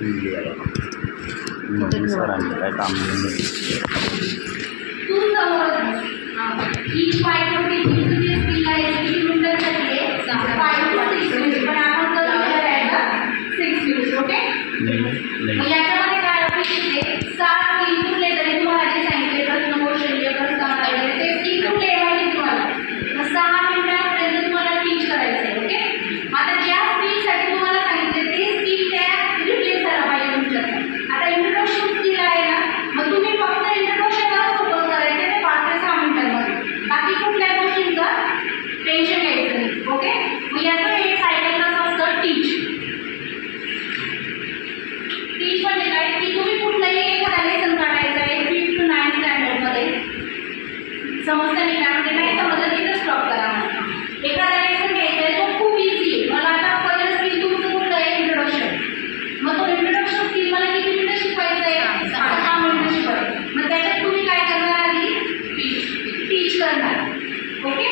मग सरांनी काय काम नाही. समजतं नाही का? म्हणजे नाही समजलं तिथं स्टॉप करा. एखादा लेसन घ्यायचा आहे तो खूप इझी आहे. मला आता पहिलं स्किल तुमचं कुठलं आहे? इंट्रोडक्शन. मग तो इंट्रोडक्शन स्किल मला किती मिनिटं शिकवायचं आहे? 6 मिनिटं शिकवायचं. मग त्याच्यात तुम्ही काय करणार? आधी टीच करणार. ओके,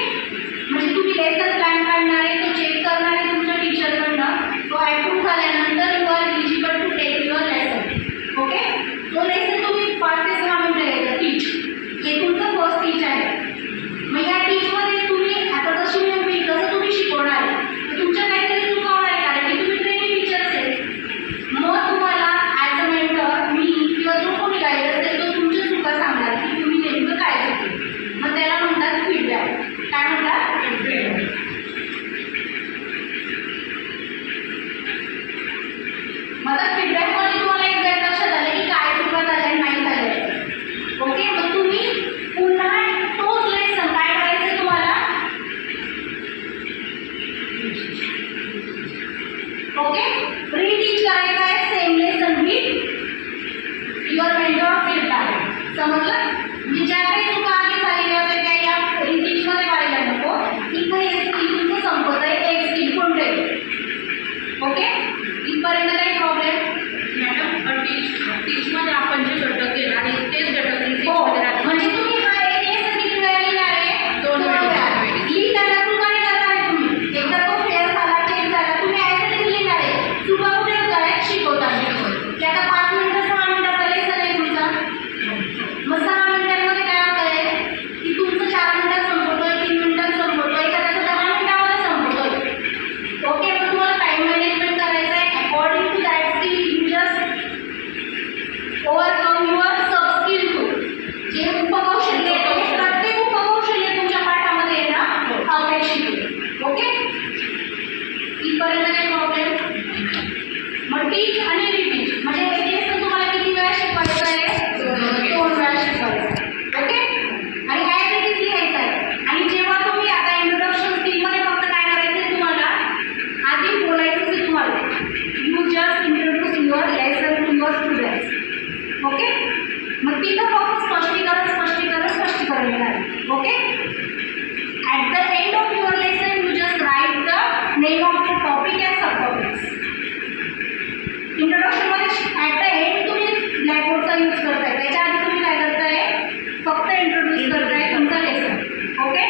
म्हणजे तुम्ही लेसन प्लॅन काढणार आहे, तो चेक करणार आहे तुमच्या टीचरकडनं. तो ॲप्रूव्ह झाल्यानंतर you are eligible to take your lesson. Okay, तो लेसन तुम्ही 5 ते 6 मिनिटं घ्यायचं टीच. हे तुमचं फर्स्ट टीच आहे. मग या टीचमध्ये तुम्ही आता जशी मी कसं तुम्ही शिकवणार आहे, तुमच्या काहीतरी चुका होणार आहे कारण की तुम्ही ट्रेनिंग टीचर्स आहे. मग तुम्हाला ॲज अ मेंटर मी किंवा जो कोणी गाईड असेल तो तुमच्या चुका सांगणार की तुम्ही नेमकं काय चुकले. मग त्याला म्हणतात फीडबॅक. काय म्हणतात? फीडबॅक. मग आता फीडबॅकमध्ये तुम्हाला एक्झॅक्ट लक्षात आलं की काय चुका झाल्या नाही झाल्या. ओके, मग तुम्ही पुन्हा तोच लेसन काय करायचं तुम्हाला? ओके, रीटीच करायचं आहे same lesson with your mentor feedback. समजलं? म्हणजे ज्या काही चुका आधी झालेल्या होत्या त्या या रीटीचमध्ये व्हायला नको. इथं हे स्किल तुमचं संपत आहे. एक स्किल कोणते? ओके, इथपर्यंत काही प्रॉब्लेम? मॅडम टीचमध्ये आपण जे घटक घेणार आहे तेच घटक रीटीचमध्ये राहतील. म्हणजे तुम्ही हा एक किती वेळा लिहिणार आहे? 2 वेळा. लिहिताना चुका नाही करणार आहे तुम्ही. एकदा तो फेअर झाला चेक झाला तुम्ही ॲज लिहिणार आहे. चुका कुठे होत आहेत? शिकवताना. की आता 5 मिनिटं 6 मिनिटाचा लेसन आहे तुमचा. मग 6 मिनिटांमध्ये काय होत आहे की तुमचं 4 मिनिटात संपवतोय, 3 मिनिटात संपवतोय, एखाद्याचं 10 मिनिटामध्ये संपवतोय. ओके, मग तुम्हाला टाईम मॅनेजमेंट करायचं आहे. According to that skill you just overcome your sub skill too. जे उपकौशल्य आहे प्रत्येक उपकौशल्य तुमच्या पाठामध्ये येणं अपेक्षित आहे. ओके, इथपर्यंत काही प्रॉब्लेम? मग टीच आणि रिटीच म्हणजे हे लेसन तुम्हाला किती वेळा शिकवायचं आहे? 2 वेळा शिकवायचं आहे. ओके, आणि ॲज इट इज लिहायचं आहे. आणि जेव्हा तुम्ही आता इंट्रोडक्शन स्किलमध्ये फक्त काय करायचं आहे तुम्हाला? आधी बोलायचं आहे तुम्हाला. You just introduce your lesson to your students. Okay, मग तिथं फक्त स्पष्टीकरण येणार. Okay, at the end of your lesson you just write the name of the topic and sub topics. इंट्रोडक्शनमध्ये ॲट द एंड तुम्ही ब्लॅकबोर्डचा यूज करताय. त्याच्या आधी तुम्ही काय करताय? फक्त इंट्रोड्यूस करताय तुमचा लेसन. ओके,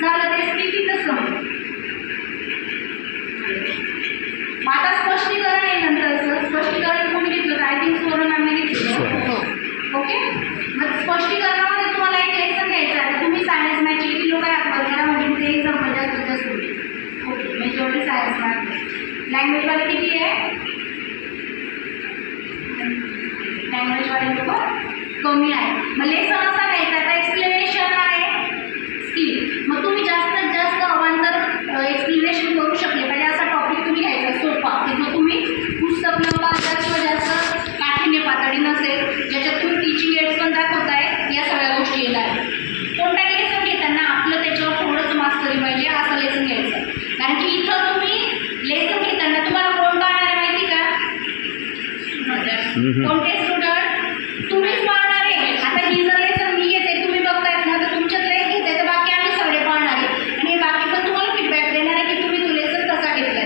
झालं ते स्किल तिथंच संपलं. आता स्पष्टीकरण आहे नंतरचं. स्पष्टीकरण कोणी घेतलं? आय थिंक स्वर्ण मॅमने घेतलं. ओके, मग स्पष्टीकरणामध्ये तुम्हाला एक लेसन घ्यायचं आहे. तुम्ही सायन्स मॅथचे किती लोक आहे आपल्याला म्हणजे ते एक्झाम्पल जास्त ओके, मेजॉरिटी सायन्स मॅथ. लँग्वेजवाले किती आहे? लँग्वेजवाले लोक कमी आहे. मग लेसन असा घ्यायचा. आता एक्सप्लेनेशन आहे स्किल. मग तुम्ही जास्तीत जास्त अवांतर एक्सप्लेनेशन करू शकले पाहिजे असा टॉपिक तुम्ही घ्यायचा सोपा की जो तुम्ही पुस्तक न पाहता किंवा जास्त काठीण्य पातळी नसेल, ज्याच्यात तुम्ही टीचिंग एड्स पण दाखवताय या सगळ्या गोष्टी येणार. कोणताही लेसन घेताना आपलं त्याच्यावर थोडंच मास्टरी पाहिजे असं लेसन घ्यायचं. कारण की इथं तुम्ही लेसन घेताना तुम्हाला कोण पाहणार आहे माहिती का? कोणते स्टुडंट? तुम्हीच पाहणार आहे. आता ही जर लेसन मी घेते तुम्ही बघतायत ना, तर तुमच्यातलं एक घेते तर बाकी आम्ही सगळे पाहणार आहे. आणि हे बाकी पण तुम्हाला फीडबॅक देणार आहे की तुम्ही तो लेसन कसा घेतला.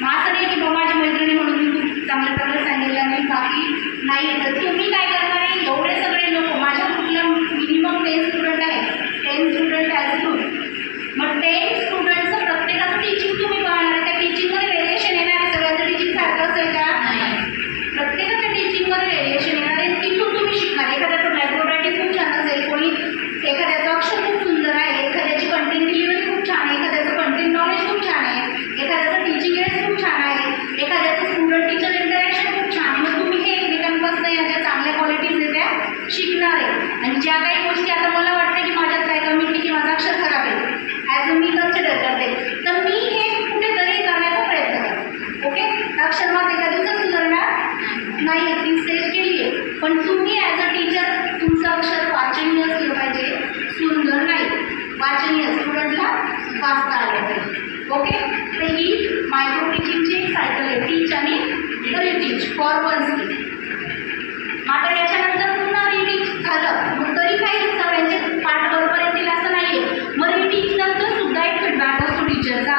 मग असं नाही की बाबा माझी मैत्रिणी म्हणून मी खूप चांगलं सांगितलं आणि बाकी नाही. तर तुम्ही काय करणार आहे? एवढे सगळे लोक माझ्या ग्रुपला मिनिमम 10 स्टुडंट आहेत. 10 स्टुडंट ॲज अ ग्रुप. मग 10 स्टुडंटचं प्रत्येकाचं टीचिंग तुम्ही पाहणार आहे. त्या टीचिंगमध्ये व्हेरिएशन येणार आहे. सगळ्यांचं टीचिंग सारखं असेल का? नाही. ओके. तर ही मायक्रो टीचिंगची एक सायकल आहे, टीच आणि रिटीच फॉर वन स्किल. आता याच्यानंतर पुन्हा रिटीच झालं मग तरी काही सगळ्यांचे पाठ बरोबर येतील असं नाहीये. मग रिटीच नंतर सुद्धा एक फीडबॅक असतो टीचरचा.